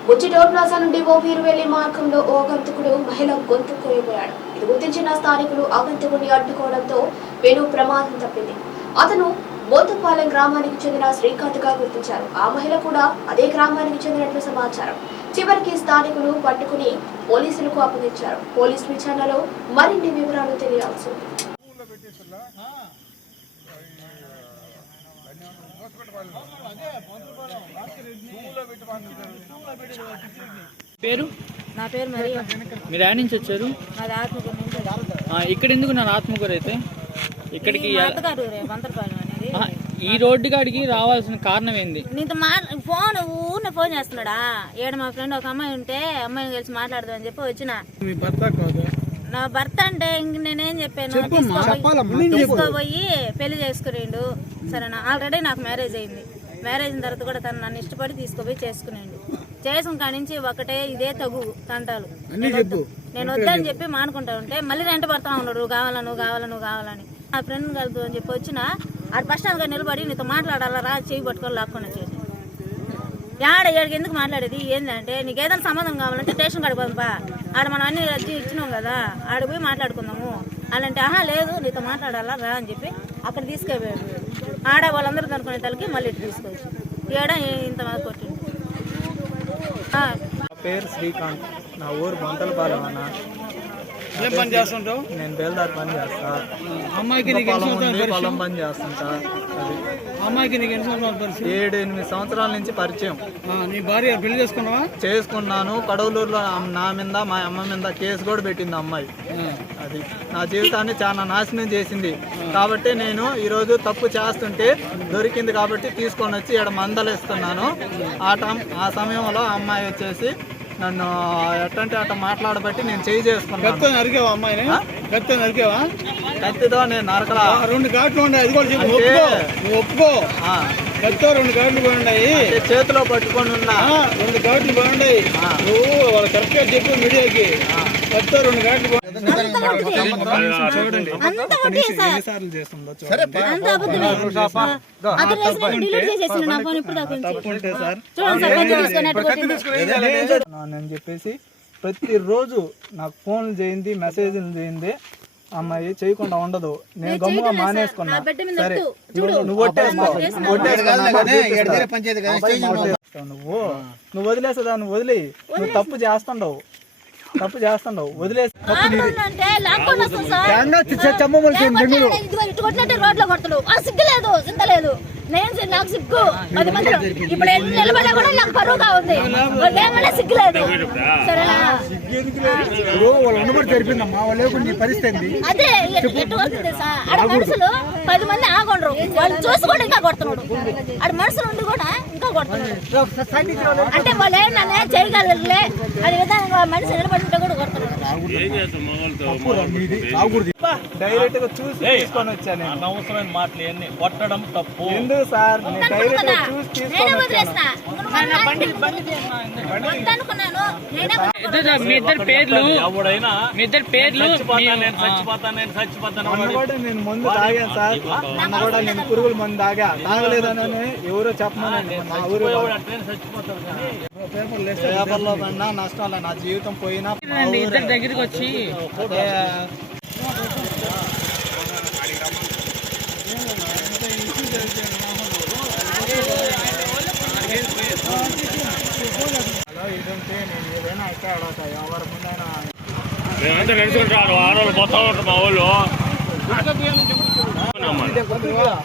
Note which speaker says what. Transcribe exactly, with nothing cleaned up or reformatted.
Speaker 1: బుచ్చి toll plaza నుండి ఓ వీరు వెళ్లే మార్గంలో ఓ ఆగంతుకుడు మహిళ గొంతు కోయబోయాడు. ఇది గుర్తించిన స్థానికులు ఆగంతుకుడిని అడ్డుకోవడంతో వేణు ప్రమాదం తప్పింది. అతను మోతపాలెం గ్రామానికి చెందిన శ్రీకాంత్ గా గుర్తించారు. ఆ మహిళ కూడా అదే గ్రామానికి చెందినట్లు సమాచారం. చివరికి స్థానికులు పట్టుకుని పోలీసులకు అప్పగించారు. పోలీస్ విచారణలో మరిన్ని వివరాలు తెలియాల్సి ఉంది.
Speaker 2: పేరు
Speaker 3: నా పేరు మరియా.
Speaker 2: మీరు యాడ్ నుంచి వచ్చారు?
Speaker 3: నాది ఆత్మకూరు నుంచి.
Speaker 2: ఇక్కడ ఎందుకు నా ఆత్మకూరు అయితే ఇక్కడికి
Speaker 3: అనేది
Speaker 2: ఈ రోడ్డు కాడికి రావాల్సిన కారణం ఏంది?
Speaker 3: నీతో మా ఫోన్ ఊరిని ఫోన్ చేస్తున్నాడా? ఏడు మా ఫ్రెండ్ ఒక అమ్మాయి ఉంటే అమ్మాయిని కలిసి మాట్లాడదాం అని చెప్పి వచ్చిన. నా భర్త అంటే ఇంక నేనేం చెప్పాను, తీసుకోపోయి పెళ్లి చేసుకునేండు. సరేనా, ఆల్రెడీ నాకు మ్యారేజ్ అయింది. మ్యారేజ్ అయిన తర్వాత కూడా తను నన్ను ఇష్టపడి తీసుకుపోయి చేసుకునేండు. చేసుకుని కాడి నుంచి ఒకటే ఇదే తగు తంటాలు. నేను వద్దని చెప్పి మానుకుంటా ఉంటే మళ్ళీ రెంట పడతా ఉన్నాడు, నువ్వు కావాలా నువ్వు కావాలా నువ్వు కావాలని. నా ఫ్రెండ్ కలుపు అని చెప్పి వచ్చిన ఆడ బస్ స్టాండ్ గా నిలబడి నీతో మాట్లాడాలా రా, చేయి పట్టుకొని లాక్కొని వచ్చేసి ఆడ ఏడికి ఎందుకు మాట్లాడేది ఏంటంటే, నీకు ఏదైనా సంబంధం కావాలంటే స్టేషన్ కాడికి పోదాంపా, ఆడ మనం అన్ని రద్దు ఇచ్చినాం కదా, ఆడ పోయి మాట్లాడుకుందాము అలాంటి. ఆహా లేదు నీతో మాట్లాడాలా రా అని చెప్పి అక్కడ తీసుకెళ్ళిపోయాడు. ఆడ వాళ్ళందరూ కనుక్కునే తలకి మళ్ళీ ఇటు తీసుకోవచ్చు. ఏడ ఇంత కొట్టింది.
Speaker 4: నా పేరు శ్రీకాంత్, నా ఊరు బొంతలపాలెం అన్న.
Speaker 2: ఏం పని చేస్తుంటావు?
Speaker 4: నేను బేల్దారి పని చేస్తా.
Speaker 2: అమ్మాయికి
Speaker 4: పొలం పని చేస్తుంటా.
Speaker 2: అమ్మాయికి నీకు ఎన్ని సంవత్సరాలు పరిచయం?
Speaker 4: ఏడు ఎనిమిది సంవత్సరాల నుంచి పరిచయం.
Speaker 2: నీ భార్య పెళ్లి చేసుకున్నావా?
Speaker 4: చేసుకున్నాను. కడవలూరులో నా మీద మా అమ్మ మీద కేసు కూడా పెట్టింది అమ్మాయి. అది నా జీవితాన్ని చాలా నాశనం చేసింది. కాబట్టి నేను ఈరోజు తప్పు చేస్తుంటే దొరికింది కాబట్టి తీసుకొని వచ్చి ఇక్కడ మందలిస్తున్నాను. ఆ టైం ఆ సమయంలో అమ్మాయి వచ్చేసి నన్ను ఎట్టంటే అట్ట మాట్లాడబట్టి నేను చేయి చేసుకున్నాను.
Speaker 2: నరికేవా అమ్మాయిని? కత్తి నరికేవా?
Speaker 4: కత్తితో నేను నరకలా.
Speaker 2: రెండు ఘాట్లు ఉన్నాయి, అది కూడా చెప్పు. నువ్వు ఒప్పుకో. కత్తితో రెండు ఘాట్లు పోయి
Speaker 4: చేతిలో పట్టుకొని ఉన్నా.
Speaker 2: రెండు ఘాట్లు బాగున్నాయి. నువ్వు వాళ్ళు కరెక్ట్ గా చెప్పు మీడియాకి. కత్తితో రెండు ఘాట్లు
Speaker 4: చూడండి ఎన్నిసార్లు చేస్తుందో చూడండి. తప్పుంటే సార్ అని చెప్పేసి ప్రతిరోజు నాకు ఫోన్లు చేయింది, మెసేజ్లు చేయింది. అమ్మాయి చేయకుండా ఉండదు. నేను గమ్ముగా మానేసుకున్నా. సరే నువ్వు ఒట్టేసుకో, నువ్వు నువ్వు వదిలేసదా? నువ్వు వదిలే, నువ్వు తప్పు చేస్తుండవు తప్పు చేస్తుండవు వదిలేసి
Speaker 3: రోడ్లో నేను నాకు సిగ్గు పది మంది ఇప్పుడు నిలబడా కూడా నాకు పరువుగా ఉంది. ఏమన్నా సిగ్గులేదు. సరేనా, అదే ఎటు వస్తుంది సార్. ఆడ మనుషులు పది మంది ఆగొండరు, వాళ్ళు చూసి కూడా ఇంకా కొడుతున్నాడు. ఆడ మనుషులు ఉండి కూడా ఇంకా కొడుతున్నాడు. అంటే వాళ్ళు ఏమన్నా చేయగలరులే అనే విధంగా మనిషి నిలబడి ఉంటే కూడా కొడుతున్నాడు.
Speaker 4: డైరెక్ట్ గా చూసి తీసుకొని వచ్చాను.
Speaker 2: అనవసరమైన మాటలు ఇవన్నీ కొట్టడం తప్పు.
Speaker 4: ఎందుకు సార్? నేను డైరెక్ట్ గా చూసి తీసుకొని
Speaker 2: మీ ఇద్దరు పేర్లు ఎవడైనా మీ ఇద్దరు పేర్లు నేను చచ్చిపోతాను నేను చచ్చిపోతాను
Speaker 4: మొన్న కూడా నేను మందు తాగాను సార్. మొన్న కూడా నేను పురుగుల మందు తాగా. తాగలేదని ఎవరో చెప్పమని మా ఊరు పేపర్లో పడినా నష్టాలే, నా జీవితం పోయినా.
Speaker 2: ఇద్దరు దగ్గరికి వచ్చి
Speaker 4: ఇదంటే నేను ఏదైనా అయితే అడగతా. ఎవరి ముందైనా
Speaker 5: మేమంతా నడుచుకుంటారు. ఆడవాళ్ళు పోతా ఉంటారు మా వాళ్ళు.